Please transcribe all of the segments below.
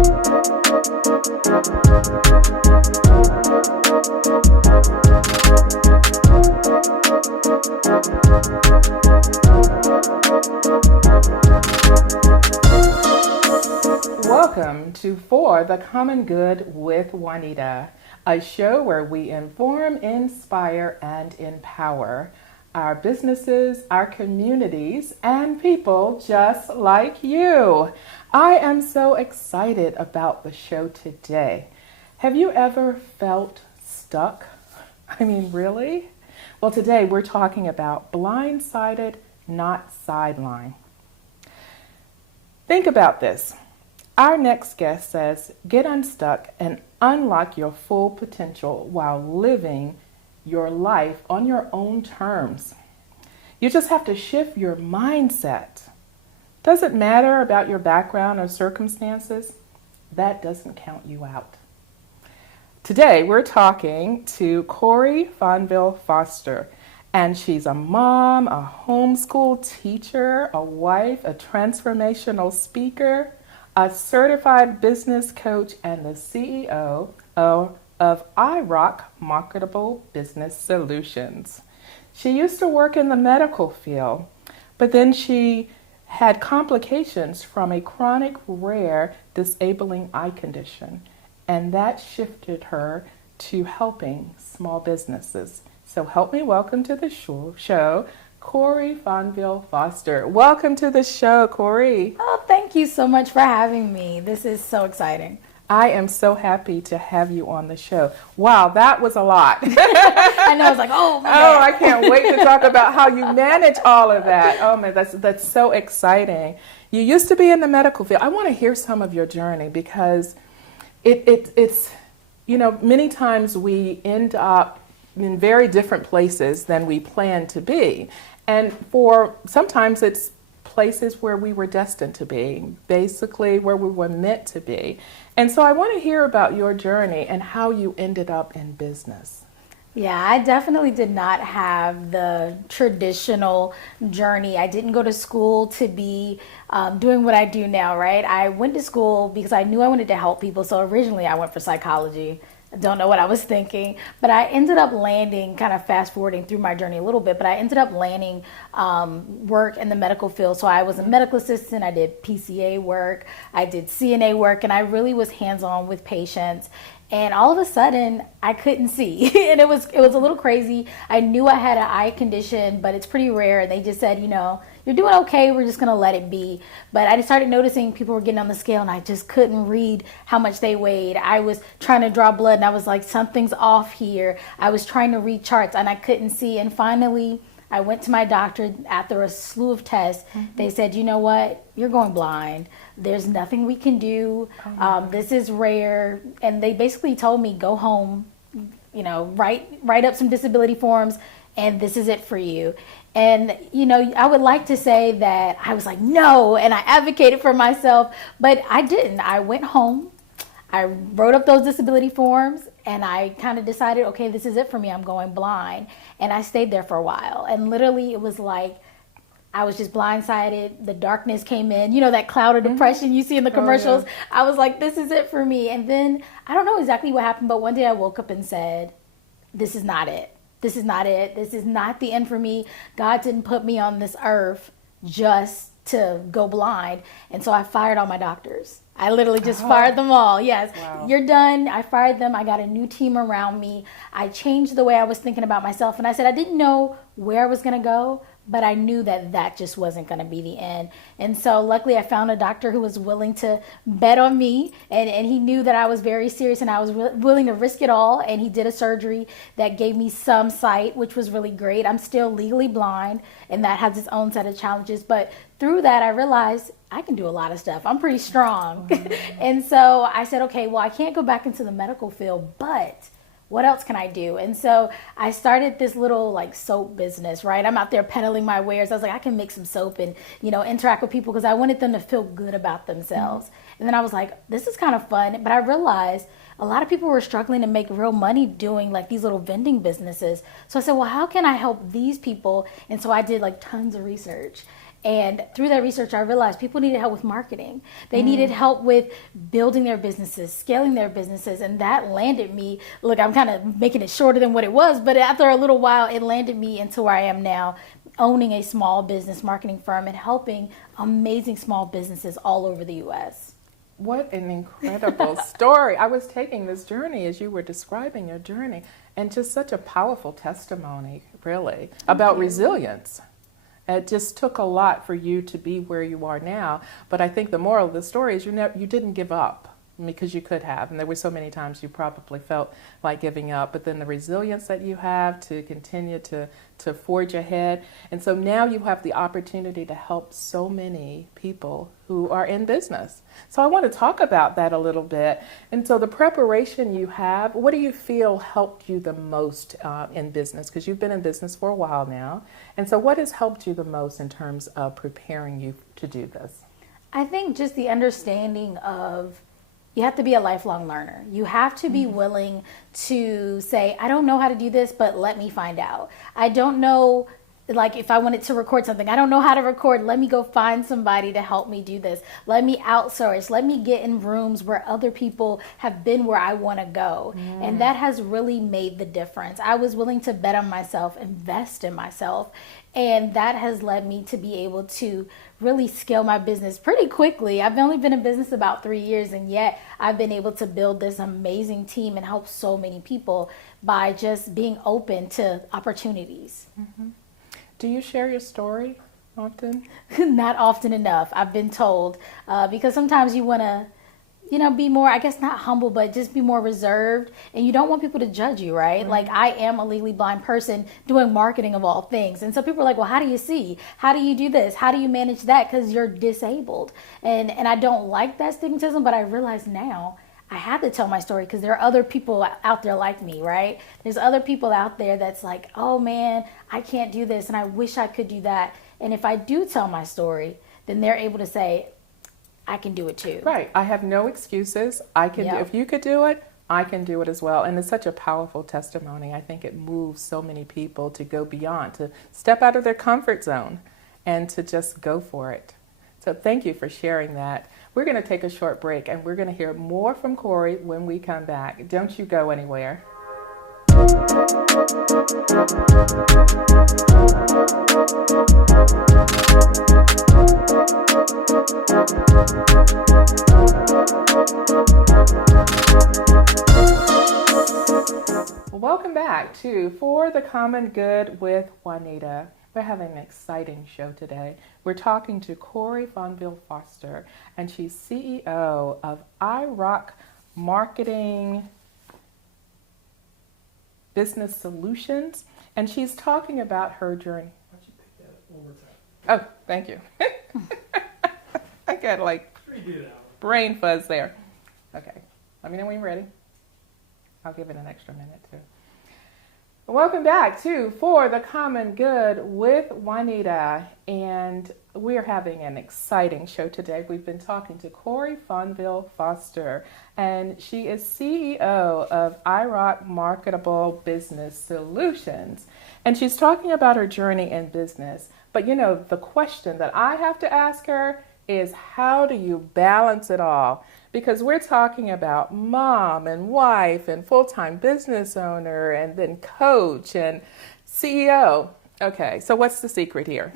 Welcome to For the Common Good with Juanita, a show where we inform, inspire, and empower our businesses, our communities, and people just like you. I am so excited about the show today. Have you ever felt stuck? I mean, really? Well, today we're talking about blindsided, not sideline. Think about this. Our next guest says, get unstuck and unlock your full potential while living your life on your own terms. You just have to shift your mindset. Doesn't matter about your background or circumstances. That doesn't count you out. Today, we're talking to Cori Fonville Foster, and she's a mom, a homeschool teacher, a wife, a transformational speaker, a certified business coach, and the CEO of iRock Marketable Business Solutions. She used to work in the medical field, but then she had complications from a chronic, rare, disabling eye condition, and that shifted her to helping small businesses. So help me welcome to the show, Cori Fonville Foster. Welcome to the show, Cori. Oh, thank you so much for having me. This is so exciting. I am so happy to have you on the show. Wow, that was a lot. I know, I was like, oh, man. Oh, I can't wait to talk about how you manage all of that. Oh, man, that's so exciting. You used to be in the medical field. I want to hear some of your journey because it's, you know, many times we end up in very different places than we plan to be. And sometimes it's places where we were destined to be, basically where we were meant to be. And so I want to hear about your journey and how you ended up in business. Yeah, I definitely did not have the traditional journey. I didn't go to school to be doing what I do now, right? I went to school because I knew I wanted to help people. So originally I went for psychology. I don't know what I was thinking, but I ended up landing, kind of fast forwarding through my journey a little bit, but I ended up landing work in the medical field. So I was a medical assistant, I did PCA work, I did CNA work, and I really was hands-on with patients. And all of a sudden, I couldn't see. And it was a little crazy. I knew I had an eye condition, but it's pretty rare. And they just said, you know, you're doing okay. We're just going to let it be. But I started noticing people were getting on the scale, and I just couldn't read how much they weighed. I was trying to draw blood, and I was like, something's off here. I was trying to read charts, and I couldn't see. And finally, I went to my doctor after a slew of tests. Mm-hmm. They said, you know what? You're going blind. There's nothing we can do. This is rare. And they basically told me, go home, you know, write up some disability forms, and this is it for you. And, you know, I would like to say that I was like, no, and I advocated for myself, but I didn't. I went home. I wrote up those disability forms, and I kind of decided, okay, this is it for me. I'm going blind. And I stayed there for a while. And literally it was like, I was just blindsided. The darkness came in, you know, that cloud of depression you see in the commercials. Oh, yeah. I was like, this is it for me. And then I don't know exactly what happened, but one day I woke up and said, this is not it. This is not it. This is not the end for me. God didn't put me on this earth just to go blind. And so I fired all my doctors. I literally just fired them all. Yes, wow. You're done. I fired them. I got a new team around me. I changed the way I was thinking about myself. And I said I didn't know where I was going to go, but I knew that just wasn't going to be the end. And so luckily I found a doctor who was willing to bet on me, and he knew that I was very serious and I was willing to risk it all. And he did a surgery that gave me some sight, which was really great. I'm still legally blind, and that has its own set of challenges. But through that, I realized I can do a lot of stuff. I'm pretty strong. And so I said, okay, well, I can't go back into the medical field, but what else can I do? And so I started this little like soap business, right? I'm out there peddling my wares. I was like, I can make some soap and, you know, interact with people because I wanted them to feel good about themselves. And then I was like, this is kind of fun. But I realized a lot of people were struggling to make real money doing like these little vending businesses. So I said, well, how can I help these people? And so I did like tons of research. And through that research, I realized people needed help with marketing. They needed help with building their businesses, scaling their businesses. And that landed me, look, I'm kind of making it shorter than what it was, but after a little while, it landed me into where I am now, owning a small business marketing firm and helping amazing small businesses all over the U.S. What an incredible story. I was taking this journey as you were describing your journey, and just such a powerful testimony, really, about resilience. It just took a lot for you to be where you are now. But I think the moral of the story is you didn't give up, because you could have. And there were so many times you probably felt like giving up. But then the resilience that you have to continue to forge ahead. And so now you have the opportunity to help so many people who are in business. So I want to talk about that a little bit. And so the preparation you have, what do you feel helped you the most in business? Because you've been in business for a while now. And so what has helped you the most in terms of preparing you to do this? I think just the understanding of, you have to be a lifelong learner. You have to be willing to say, I don't know how to do this, but let me find out. I don't know, like if I wanted to record something, I don't know how to record. Let me go find somebody to help me do this. Let me outsource. Let me get in rooms where other people have been where I want to go. And that has really made the difference. I was willing to bet on myself, invest in myself. And that has led me to be able to really scale my business pretty quickly. I've only been in business about 3 years, and yet I've been able to build this amazing team and help so many people by just being open to opportunities. Do you share your story often? Not often enough, I've been told, because sometimes you want to, be more, I guess not humble, but just be more reserved. And you don't want people to judge you, right? Like, I am a legally blind person doing marketing of all things. And so people are like, well, how do you see? How do you do this? How do you manage that? Because you're disabled. And I don't like that stigmatism, but I realize now I have to tell my story because there are other people out there like me, right? There's other people out there that's like, oh man, I can't do this and I wish I could do that. And if I do tell my story, then they're able to say, I can do it too. Right. I have no excuses. I can do, if you could do it, I can do it as well. And it's such a powerful testimony. I think it moves so many people to go beyond, to step out of their comfort zone and to just go for it. So thank you for sharing that. We're going to take a short break and we're going to hear more from Cori when we come back. Don't you go anywhere. Welcome back to For the Common Good with Juanita. We're having an exciting show today. We're talking to Cori Foster, and she's CEO of iRock Marketing Business Solutions, and she's talking about her journey. Why don't you pick that up one more time? Oh, thank you. I got like Redo that one. brain fuzz there. Okay, let me know when you're ready. I'll give it an extra minute too. Welcome back to For the Common Good with Juanita, and we're having an exciting show today. We've been talking to Cori Foster, and she is CEO of iRock Marketable Business Solutions, and she's talking about her journey in business. But the question that I have to ask her is, how do you balance it all? Because we're talking about mom and wife and full-time business owner and then coach and CEO. Okay, so what's the secret here?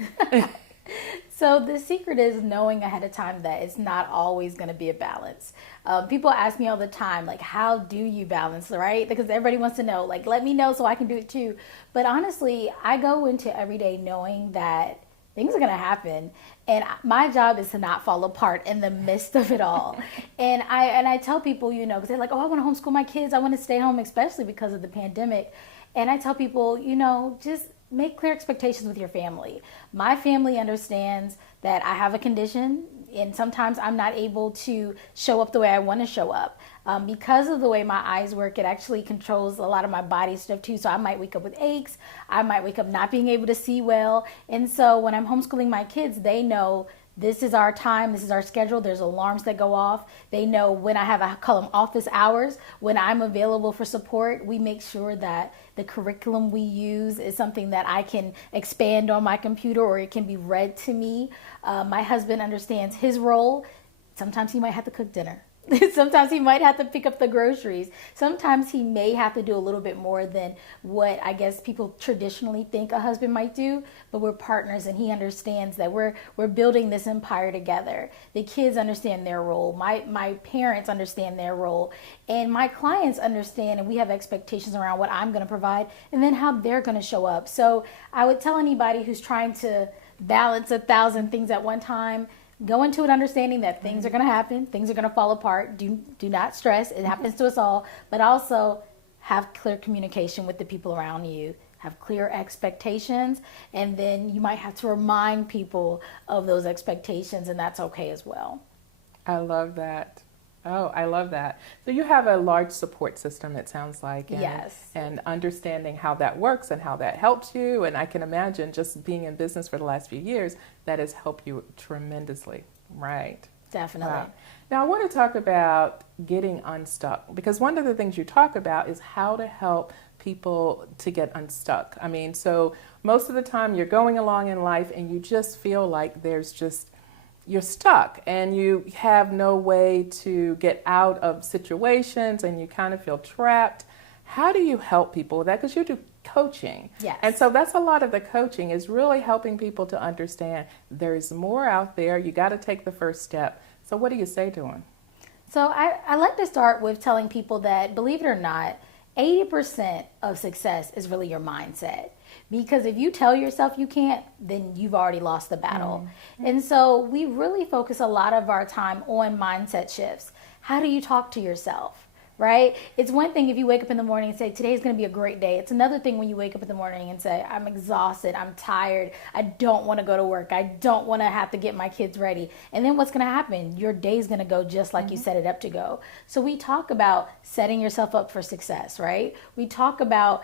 So the secret is knowing ahead of time that it's not always going to be a balance. People ask me all the time, like, how do you balance, right? Because everybody wants to know, like, let me know so I can do it too. But honestly, I go into every day knowing that things are going to happen. And my job is to not fall apart in the midst of it all. And I tell people, because they're like, oh, I want to homeschool my kids. I want to stay home, especially because of the pandemic. And I tell people, just make clear expectations with your family. My family understands that I have a condition, and sometimes I'm not able to show up the way I want to show up. Because of the way my eyes work, it actually controls a lot of my body stuff too. So I might wake up with aches. I might wake up not being able to see well. And so when I'm homeschooling my kids, they know This is our time. This is our schedule. There's alarms that go off. They know when I have, I call them office hours, when I'm available for support. We make sure that the curriculum we use is something that I can expand on my computer, or it can be read to me. My husband understands his role. Sometimes he might have to cook dinner. Sometimes he might have to pick up the groceries. Sometimes he may have to do a little bit more than what I guess people traditionally think a husband might do, but we're partners, and he understands that we're building this empire together. The kids understand their role. My parents understand their role, and my clients understand, and we have expectations around what I'm going to provide and then how they're going to show up. So I would tell anybody who's trying to balance 1,000 things at one time, go into it understanding that things are going to happen, things are going to fall apart. Do not stress. It happens to us all. But also have clear communication with the people around you. Have clear expectations, and then you might have to remind people of those expectations, and that's okay as well. I love that. Oh, I love that. So you have a large support system, it sounds like. And, yes. And understanding how that works and how that helps you. And I can imagine just being in business for the last few years, that has helped you tremendously. Right. Definitely. Wow. Now I want to talk about getting unstuck, because one of the things you talk about is how to help people to get unstuck. I mean, so most of the time you're going along in life and you just feel like you're stuck and you have no way to get out of situations and you kind of feel trapped. How do you help people with that? Because you do coaching. Yes. And so that's a lot of the coaching, is really helping people to understand there's more out there. You got to take the first step. So what do you say to them? So I like to start with telling people that, believe it or not, 80% of success is really your mindset. Because if you tell yourself you can't, then you've already lost the battle. Mm-hmm. And so we really focus a lot of our time on mindset shifts. How do you talk to yourself? Right? It's one thing if you wake up in the morning and say, today's going to be a great day. It's another thing when you wake up in the morning and say, I'm exhausted, I'm tired, I don't want to go to work, I don't want to have to get my kids ready. And then what's going to happen? Your day's going to go just like you set it up to go. So we talk about setting yourself up for success, right? We talk about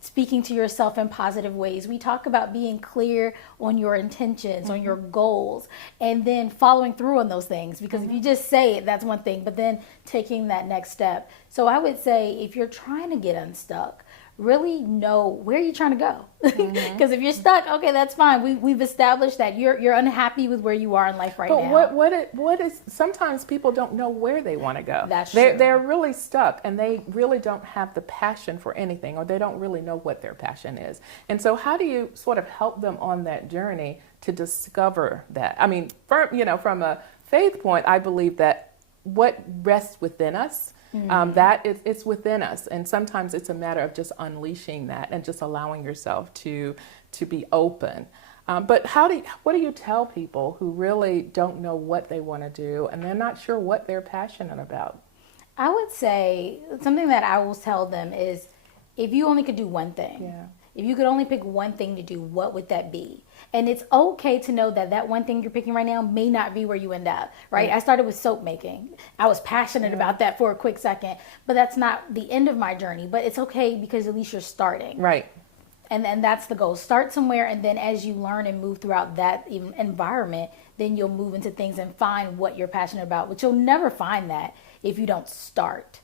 speaking to yourself in positive ways. We talk about being clear on your intentions, on your goals, and then following through on those things. Because if you just say it, that's one thing, but then taking that next step. So I would say, if you're trying to get unstuck, really know where you're trying to go. Because if you're stuck, okay, that's fine. We've established that you're unhappy with where you are in life right now. But what is, sometimes people don't know where they want to go. That's true. They're really stuck, and they really don't have the passion for anything, or they don't really know what their passion is. And so how do you sort of help them on that journey to discover that? I mean, from a faith point, I believe that what rests within us, that it's within us, and sometimes it's a matter of just unleashing that and just allowing yourself to be open. But what do you tell people who really don't know what they want to do and they're not sure what they're passionate about? I would say something that I will tell them is, if you only could do one thing, if you could only pick one thing to do, what would that be? And it's okay to know that that one thing you're picking right now may not be where you end up, right? I started with soap making. I was passionate about that for a quick second, but that's not the end of my journey. But it's okay, because at least you're starting. Right. And that's the goal. Start somewhere, and then as you learn and move throughout that environment, then you'll move into things and find what you're passionate about. But you'll never find that if you don't start.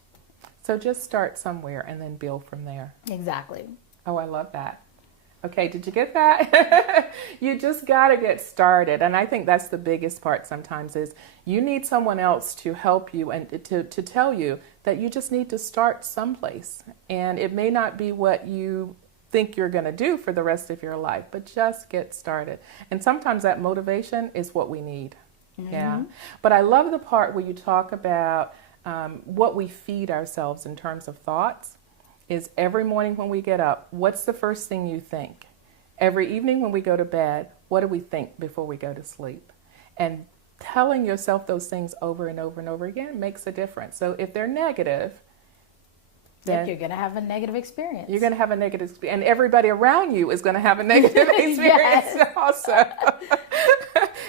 So just start somewhere and then build from there. Exactly. Oh, I love that. Okay, did you get that? You just got to get started. And I think that's the biggest part sometimes, is you need someone else to help you and to tell you that you just need to start someplace. And it may not be what you think you're going to do for the rest of your life, but just get started. And sometimes that motivation is what we need. Yeah. But I love the part where you talk about what we feed ourselves in terms of thoughts. Is every morning when we get up, what's the first thing you think? Every evening when we go to bed, what do we think before we go to sleep? And telling yourself those things over and over and over again makes a difference. So if they're negative, then you're going to have a negative experience. You're going to have a negative experience. And everybody around you is going to have a negative experience also.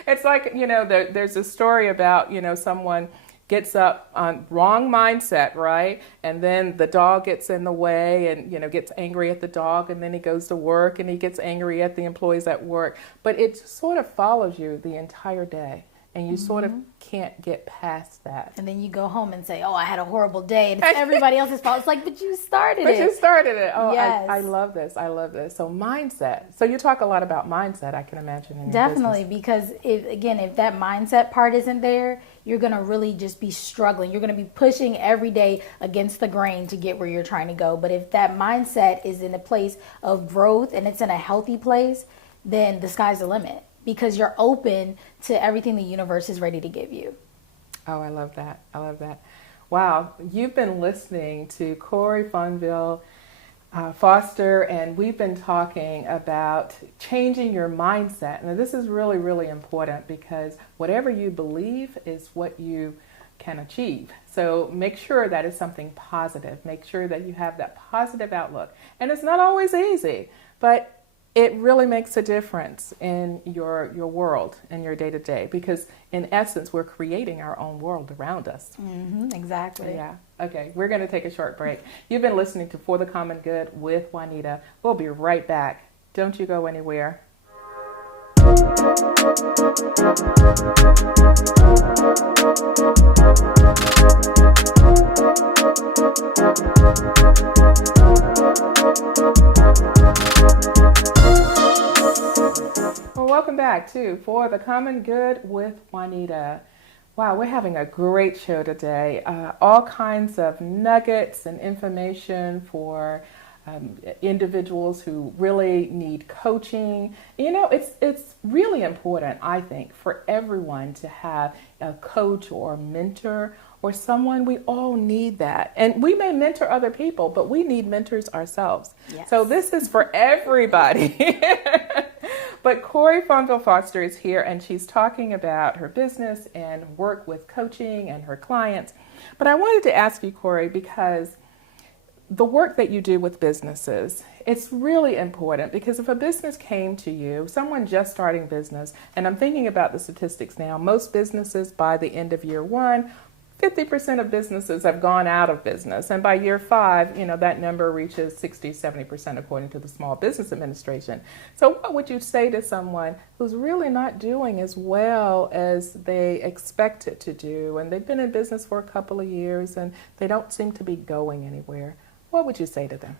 It's like, there's a story about, someone gets up on wrong mindset, right? And then the dog gets in the way and, gets angry at the dog, and then he goes to work and he gets angry at the employees at work. But it sort of follows you the entire day, and you sort of can't get past that. And then you go home and say, oh, I had a horrible day, and it's everybody else's fault. It's like, but you started it. But you started it. Oh, yes. I love this. I love this. So mindset. So you talk a lot about mindset, I can imagine, in your Definitely, business. because if that mindset part isn't there, you're going to really just be struggling. You're going to be pushing every day against the grain to get where you're trying to go. But if that mindset is in a place of growth and it's in a healthy place, then the sky's the limit, because you're open to everything the universe is ready to give you. Oh, I love that. I love that. Wow. You've been listening to Cori Fonville Foster, and we've been talking about changing your mindset. Now, this is really, really important, because whatever you believe is what you can achieve. So make sure that is something positive. Make sure that you have that positive outlook. And it's not always easy, but it really makes a difference in your world and your day-to-day, because in essence, we're creating our own world around us. Exactly. Yeah. Okay, we're going to take a short break. You've been listening to For the Common Good with Juanita. We'll be right back. Don't you go anywhere. Well, welcome back to For the Common Good with Juanita. Wow, we're having a great show today. All kinds of nuggets and information for individuals who really need coaching. It's really important, I think, for everyone to have a coach or mentor or someone. We all need that. And we may mentor other people, but we need mentors ourselves. Yes. So this is for everybody. But Cori Fonville Foster is here, and she's talking about her business and work with coaching and her clients. But I wanted to ask you, Cori, because the work that you do with businesses, it's really important, because if a business came to you, someone just starting business, and I'm thinking about the statistics now, most businesses by the end of year one, 50% of businesses have gone out of business. And by year 5, that number reaches 60, 70% according to the Small Business Administration. So what would you say to someone who's really not doing as well as they expected to do, and they've been in business for a couple of years and they don't seem to be going anywhere? What would you say to them?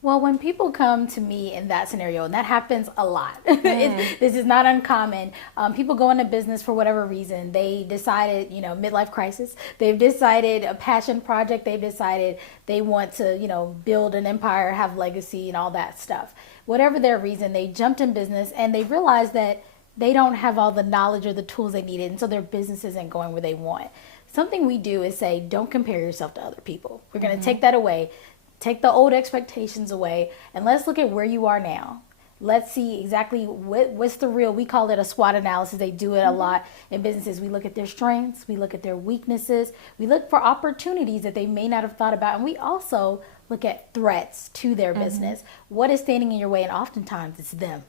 Well, when people come to me in that scenario, and that happens a lot, this is not uncommon. People go into business for whatever reason. They decided, midlife crisis. They've decided a passion project. They've decided they want to, build an empire, have legacy, and all that stuff. Whatever their reason, they jumped in business and they realized that they don't have all the knowledge or the tools they needed, and so their business isn't going where they want. Something we do is say, don't compare yourself to other people. We're going to take that away. Take the old expectations away, and let's look at where you are now. Let's see exactly what's the real. We call it a SWOT analysis. They do it a lot in businesses. We look at their strengths. We look at their weaknesses. We look for opportunities that they may not have thought about. And we also look at threats to their business. What is standing in your way? And oftentimes it's them.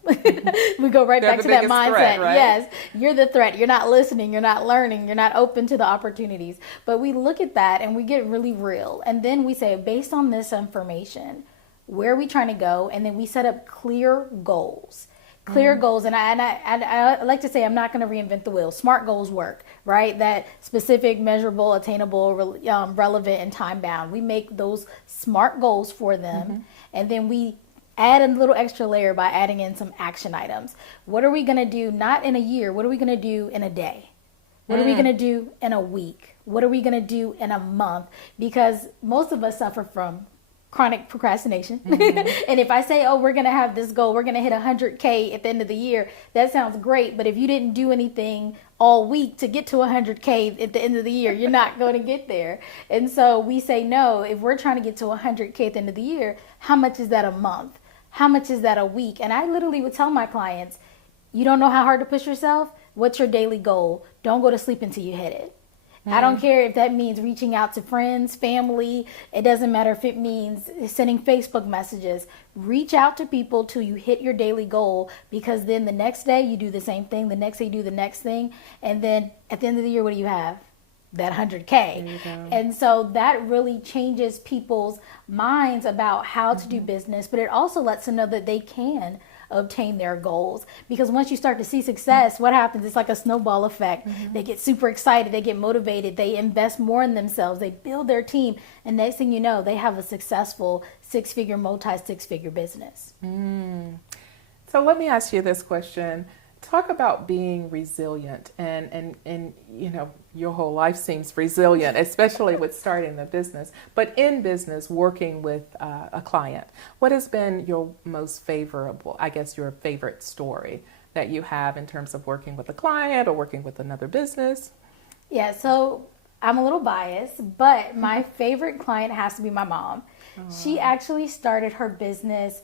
We go right back to that mindset. Threat, right? Yes, you're the threat. You're not listening. You're not learning. You're not open to the opportunities. But we look at that and we get really real. And then we say, based on this information, where are we trying to go? And then we set up clear goals. Clear goals. And I like to say, I'm not going to reinvent the wheel. SMART goals work, right? That specific, measurable, attainable, relevant, and time bound. We make those SMART goals for them. And then we add a little extra layer by adding in some action items. What are we going to do, not in a year? What are we going to do in a day? What are we going to do in a week? What are we going to do in a month? Because most of us suffer from chronic procrastination. And if I say, oh, we're going to have this goal, we're going to hit 100K at the end of the year, that sounds great. But if you didn't do anything all week to get to 100K at the end of the year, you're not going to get there. And so we say, no, if we're trying to get to 100K at the end of the year, how much is that a month? How much is that a week? And I literally would tell my clients, you don't know how hard to push yourself? What's your daily goal? Don't go to sleep until you hit it. I don't care if that means reaching out to friends, family. It doesn't matter if it means sending Facebook messages. Reach out to people till you hit your daily goal, because then the next day you do the same thing. The next day you do the next thing. And then at the end of the year, what do you have? that 100K. There you go. And so that really changes people's minds about how to do business, but it also lets them know that they can obtain their goals. Because once you start to see success, what happens? It's like a snowball effect. They get super excited, they get motivated, they invest more in themselves, they build their team, and next thing you know, they have a successful six-figure, multi-six-figure business. So let me ask you this question. Talk about being resilient, and you know, your whole life seems resilient, especially with starting the business. But in business, working with a client, what has been your most favorable, I guess your favorite story that you have in terms of working with a client or working with another business? Yeah, so I'm a little biased, but my favorite client has to be my mom. She actually started her business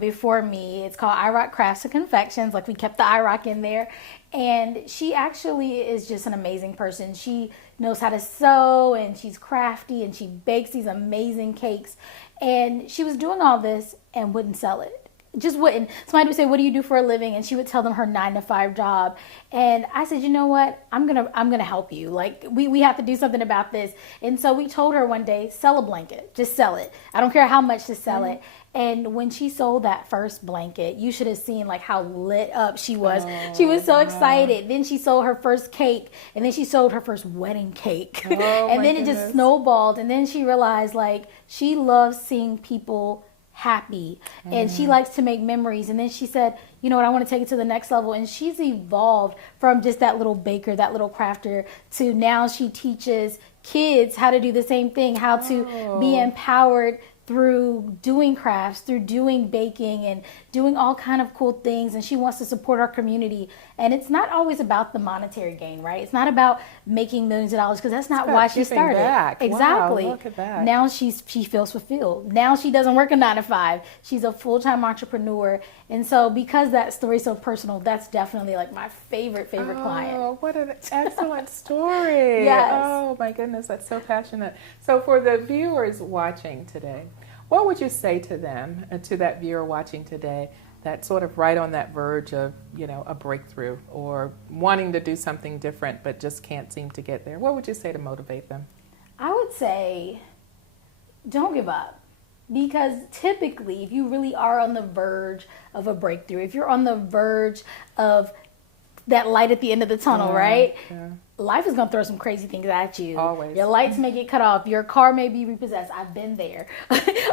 before me. It's called iRock Crafts and Confections. Like, we kept the iRock in there. And she actually is just an amazing person. She knows how to sew, and she's crafty, and she bakes these amazing cakes. And she was doing all this and wouldn't sell it. Just wouldn't. Somebody would say, "What do you do for a living?" And she would tell them her 9-to-5 job. And I said, "You know what? I'm gonna help you. Like, we have to do something about this." And so we told her one day, sell a blanket. Just sell it. I don't care how much to sell it. And when she sold that first blanket, you should have seen like how lit up she was. She was so excited. Then she sold her first cake, and then she sold her first wedding cake. And then it just snowballed. And then she realized, like, she loves seeing people happy, and she likes to make memories. And then she said, "You know what, I want to take it to the next level." And she's evolved from just that little baker, that little crafter, to now she teaches kids how to do the same thing, how to be empowered through doing crafts, through doing baking, and doing all kind of cool things. And she wants to support our community. And it's not always about the monetary gain, right? It's not about making millions of dollars, because that's not why she started. Exactly. Wow, look at that. Now she feels fulfilled. Now she doesn't work a 9-to-5. She's a full-time entrepreneur. And so because that story's so personal, that's definitely like my favorite client. Oh, what an excellent story. Yes. Oh my goodness, that's so passionate. So for the viewers watching today, what would you say to them, to that viewer watching today, that's sort of right on that verge of, you know, a breakthrough or wanting to do something different but just can't seem to get there? What would you say to motivate them? I would say, don't give up. Because typically, if you really are on the verge of a breakthrough, if you're on the verge of that light at the end of the tunnel, right? Yeah. Life is going to throw some crazy things at you. Always. Your lights may get cut off. Your car may be repossessed. I've been there.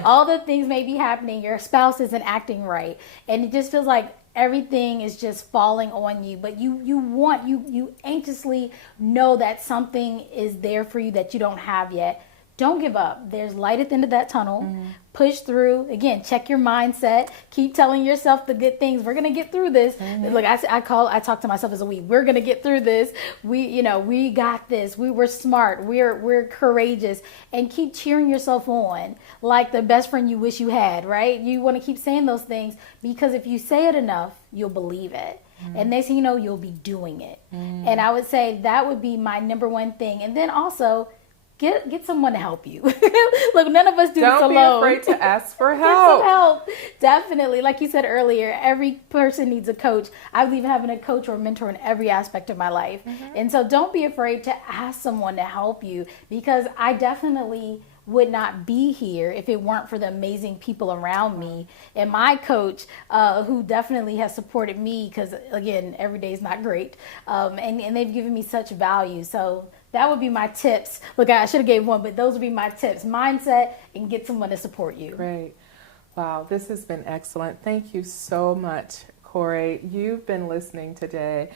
All the things may be happening. Your spouse isn't acting right. And it just feels like everything is just falling on you. But you anxiously know that something is there for you that you don't have yet. Don't give up. There's light at the end of that tunnel. Push through. Again, check your mindset. Keep telling yourself the good things. We're gonna get through this. Look, I talk to myself as a we. We're gonna get through this. We got this. We're smart. We're courageous. And keep cheering yourself on like the best friend you wish you had. Right? You want to keep saying those things, because if you say it enough, you'll believe it. And next thing you know, you'll be doing it. And I would say that would be my number one thing. And then also, Get someone to help you. Look, none of us do this alone. Don't be afraid to ask for help. Get some help. Definitely. Like you said earlier, every person needs a coach. I believe in having a coach or a mentor in every aspect of my life. And so don't be afraid to ask someone to help you, because I definitely would not be here if it weren't for the amazing people around me and my coach, who definitely has supported me, because again, every day is not great, and they've given me such value. So that would be my tips. Look, I should have gave one, but those would be my tips: mindset and get someone to support you. Great. Wow, this has been excellent. Thank you so much, Cori. You've been listening today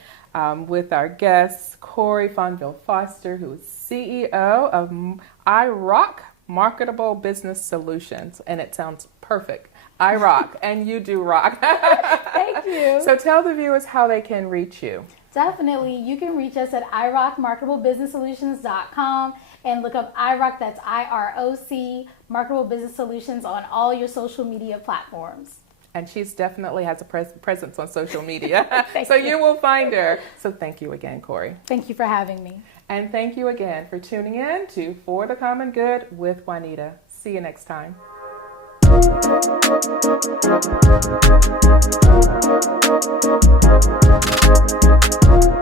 with our guest, Cori Fonville Foster, who is CEO of iRock Marketable Business Solutions, and it sounds perfect. I rock, and you do rock. Thank you. So tell the viewers how they can reach you. Definitely. You can reach us at iRockMarketableBusinessSolutions.com and look up iRock, that's IROC, Marketable Business Solutions, on all your social media platforms. And she's definitely has a presence on social media. So you will find her. So thank you again, Cori. Thank you for having me. And thank you again for tuning in to For the Common Good with Juanita. See you next time. Thank you.